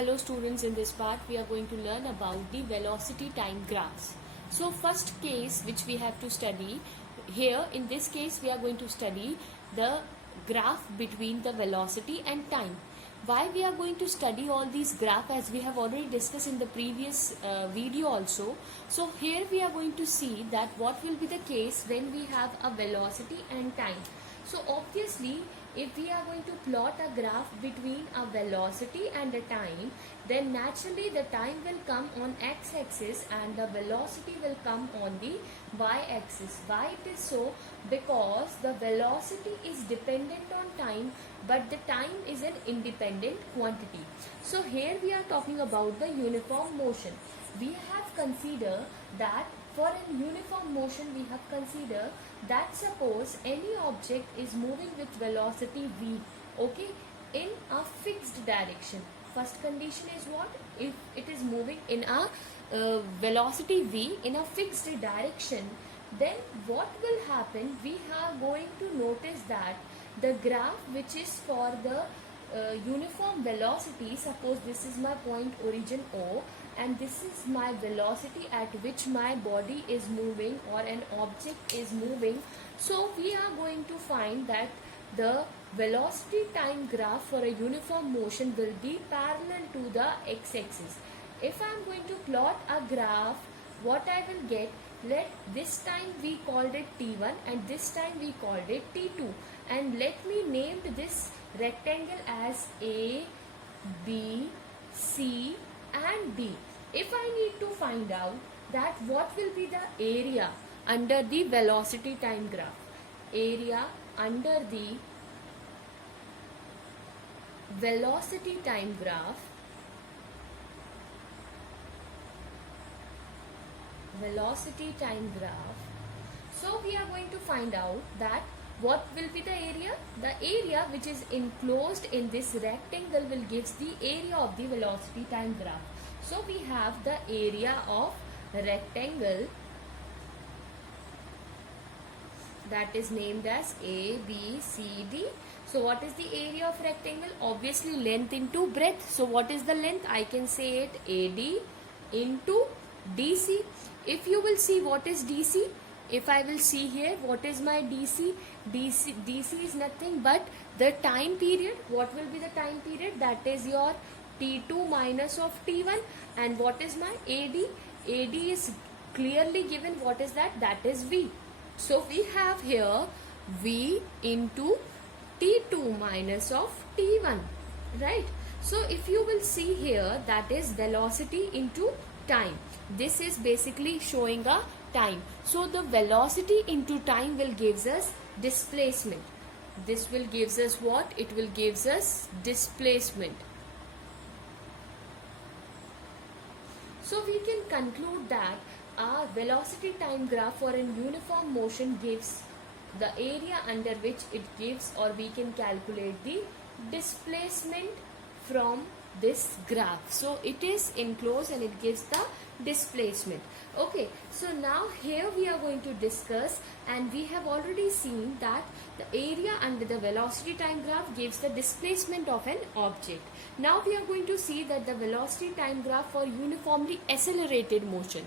Hello students, in this part we are going to learn about the velocity time graphs. So first case which we have to study here, in this case we are going to study the graph between the velocity and time. Why we are going to study all these graphs, as we have already discussed in the previous video also. So here we are going to see that what will be the case when we have a velocity and time. So obviously, if we are going to plot a graph between a velocity and a time, then naturally the time will come on x-axis and the velocity will come on the y-axis. Why it is so? Because the velocity is dependent on time, but the time is an independent quantity. So here we are talking about the uniform motion. We have considered that for a uniform motion, we have considered that suppose any object is moving with velocity v, okay, in a fixed direction. First condition is what? If it is moving in a velocity v in a fixed direction, then what will happen? We are going to notice that the graph which is for the uniform velocity, suppose this is my point origin O, and this is my velocity at which my body is moving or an object is moving. So we are going to find that the velocity time graph for a uniform motion will be parallel to the x-axis. If I am going to plot a graph, what I will get, let this time we called it T1 and this time we called it T2, and let me name this rectangle as A, B, C and D. If I need to find out that what will be the area under the velocity time graph, area under the velocity time graph, so we are going to find out that what will be the area? The area which is enclosed in this rectangle will gives the area of the velocity time graph. So we have the area of rectangle, that is named as A, B, C, D. So what is the area of rectangle? Obviously length into breadth. So what is the length? I can say it AD into DC. If you will see what is DC, if I will see here what is my DC, DC is nothing but the time period. What will be the time period? That is your T2 minus of T1. And what is my AD? AD is clearly given. What is that? That is V. So we have here V into T2 minus of T1, right? So if you will see here, that is velocity into time. This is basically showing a time. So the velocity into time will gives us displacement. This will gives us what? It will gives us displacement. So we can conclude that our velocity time graph for a uniform motion gives the area under which it gives, or we can calculate the displacement from this graph. So it is enclosed and it gives the displacement. Okay, so now here we are going to discuss, and we have already seen that the area under the velocity time graph gives the displacement of an object. Now we are going to see that the velocity time graph for uniformly accelerated motion.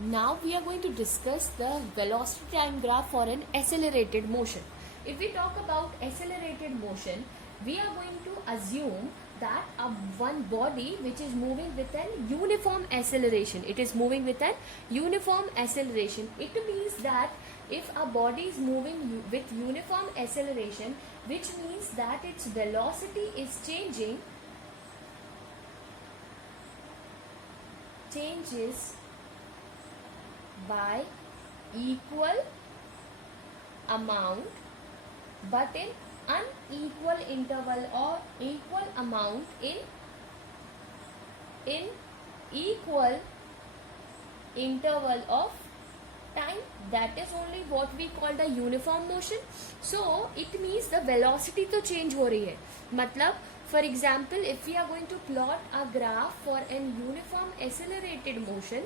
Now we are going to discuss the velocity time graph for an accelerated motion. If we talk about accelerated motion, we are going to assume that one body which is moving with an uniform acceleration. It is moving with an uniform acceleration. It means that if a body is moving with uniform acceleration, which means that its velocity is changes by equal amount but in unequal interval, or equal amount in equal interval of time. That is only what we call the uniform motion. So it means the velocity तो change हो रही है. मतलब for example, if we are going to plot a graph for an uniform accelerated motion,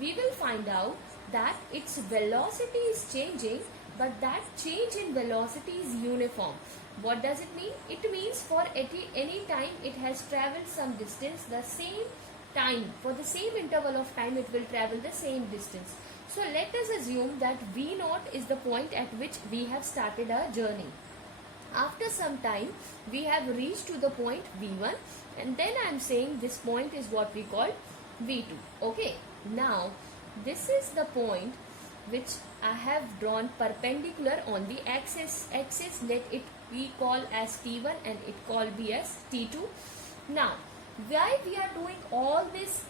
we will find out that its velocity is changing, but that change in velocity is uniform. What does it mean? It means for any time it has traveled some distance, the same time, for the same interval of time it will travel the same distance. So let us assume that V0 is the point at which we have started our journey. After some time we have reached to the point V1, and then I am saying this point is what we call V2. Okay, now this is the point which I have drawn perpendicular on the axis. Let it be called as T1 and it call be as T2. Now why we are doing all this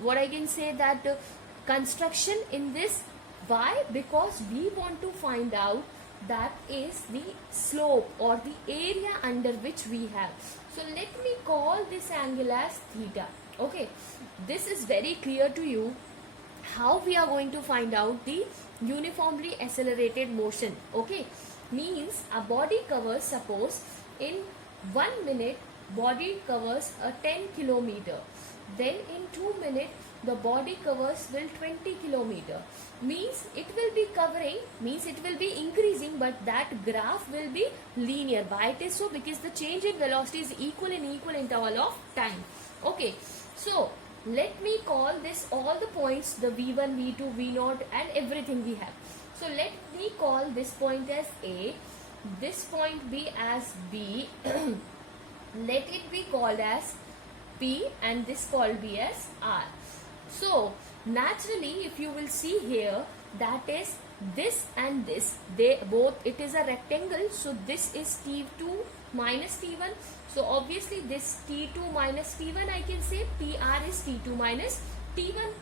what I can say that construction in this? Why? Because we want to find out that is the slope or the area under which we have. So let me call this angle as theta. Okay, this is very clear to you how we are going to find out the uniformly accelerated motion. Okay, means a body covers, suppose in 1 minute body covers a 10 kilometer, then in 2 minutes the body covers will 20 kilometer, means it will be covering, means it will be increasing, but that graph will be linear. Why it is so? Because the change in velocity is equal in equal interval of time. Okay, so let me call this all the points, the V1, V2, V0 and everything we have. So let me call this point as A, this point be as B, let it be called as P and this called be as R. So naturally if you will see here, that is this and this, they both, it is a rectangle, so this is T2 minus T1. So obviously this T2 minus T1 I can say PR is T2 minus T1.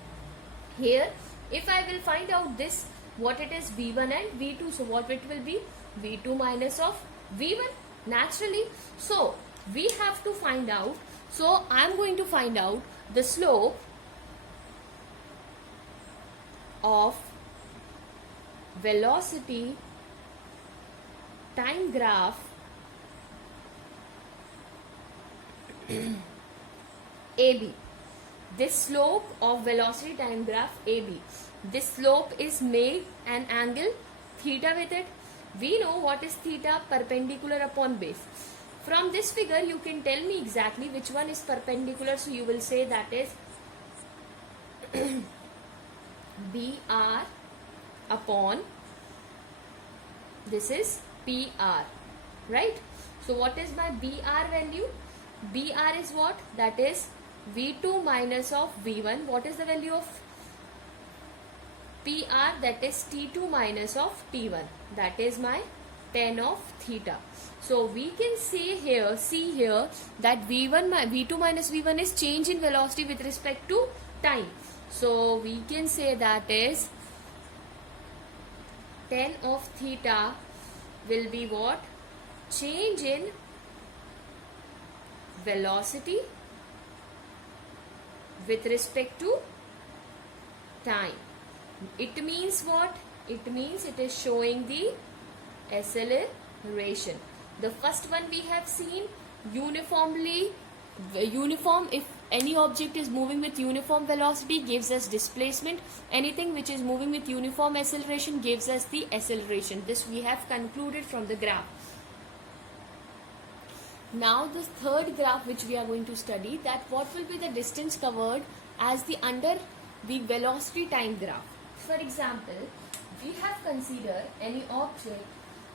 Here if I will find out this, what it is V1 and V2, so what it will be? V2 minus of V1 naturally. So we have to find out, so I am going to find out the slope of velocity time graph AB. This slope of velocity time graph AB. This slope is made an angle theta with it. We know what is theta, perpendicular upon base. From this figure you can tell me exactly which one is perpendicular, so you will say that is BR upon this is PR, right? So what is my BR value? BR is what? That is V2 minus of V1. What is the value of PR? That is T2 minus of T1. That is my tan of theta. So we can say here, see here that V2 minus V1 is change in velocity with respect to time. So we can say that is tan of theta will be what? Change in velocity with respect to time. It means what? It means it is showing the acceleration. The first one we have seen uniform, if any object is moving with uniform velocity gives us displacement. Anything which is moving with uniform acceleration gives us the acceleration. This we have concluded from the graph. Now the third graph which we are going to study, that what will be the distance covered as the under the velocity time graph. For example, we have considered any object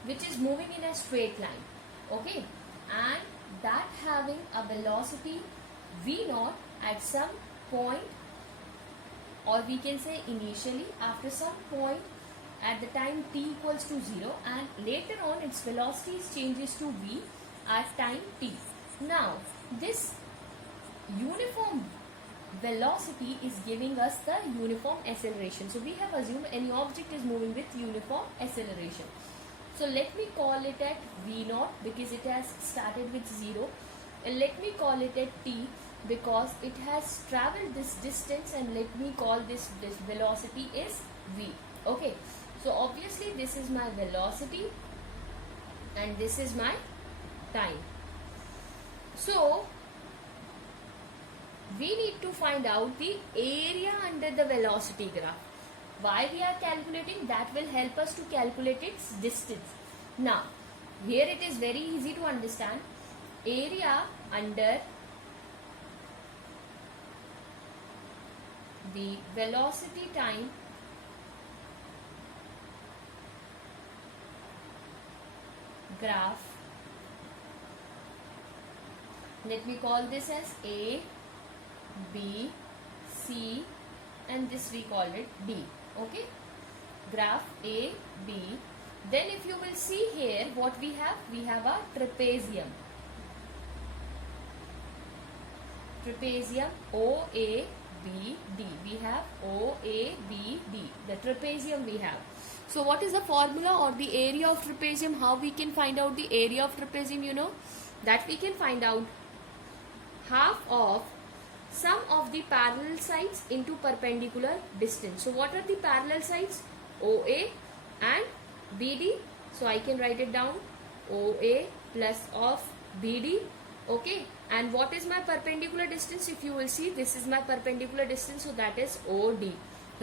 which is moving in a straight line, okay, and that having a velocity v0 at some point, or we can say initially after some point at the time t equals to 0, and later on its velocity changes to v at time t. Now this uniform velocity is giving us the uniform acceleration. So we have assumed any object is moving with uniform acceleration. So let me call it at v0 because it has started with 0, and let me call it at t because it has traveled this distance, and let me call this velocity is v. Okay, so obviously this is my velocity and this is my time. So we need to find out the area under the velocity graph. Why we are calculating? That will help us to calculate its distance. Now, here it is very easy to understand. Area under the velocity time graph, let me call this as A, B, C, and this we call it D. Okay, graph A, B. Then if you will see here what we have a trapezium. Trapezium O, A, B, D. We have O, A, B, D. The trapezium we have. So what is the formula or the area of trapezium? How we can find out the area of trapezium? You know that we can find out half of sum of the parallel sides into perpendicular distance. So what are the parallel sides? OA and BD. So I can write it down, OA plus of BD. Okay, and what is my perpendicular distance? If you will see, this is my perpendicular distance, so that is OD.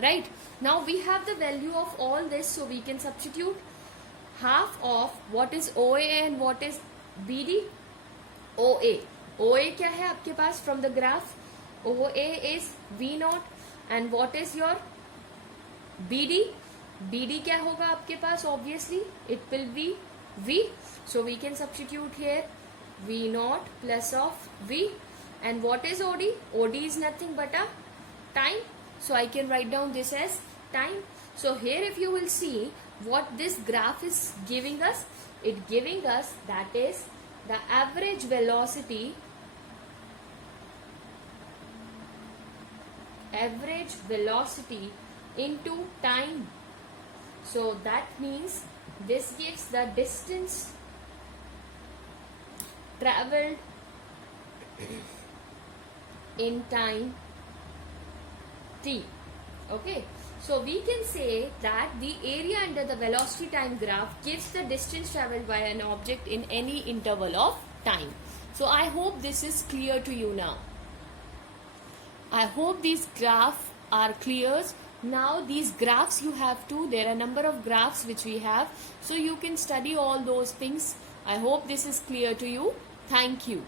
Right, now we have the value of all this, so we can substitute half of what is OA and what is BD. OA क्या है आपके पास from the graph? OA is V0 and what is your BD? BD क्या होगा आपके पास? Obviously it will be V. So we can substitute here V0 plus of V. And what is OD? OD is nothing but a time. So I can write down this as time. So here if you will see what this graph is giving us, it giving us that is the average velocity into time. So that means this gives the distance traveled in time t. Okay, so we can say that the area under the velocity time graph gives the distance traveled by an object in any interval of time. So I hope this is clear to you now. I hope these graphs are clear. Now these graphs you have to, there are a number of graphs which we have, so you can study all those things. I hope this is clear to you. Thank you.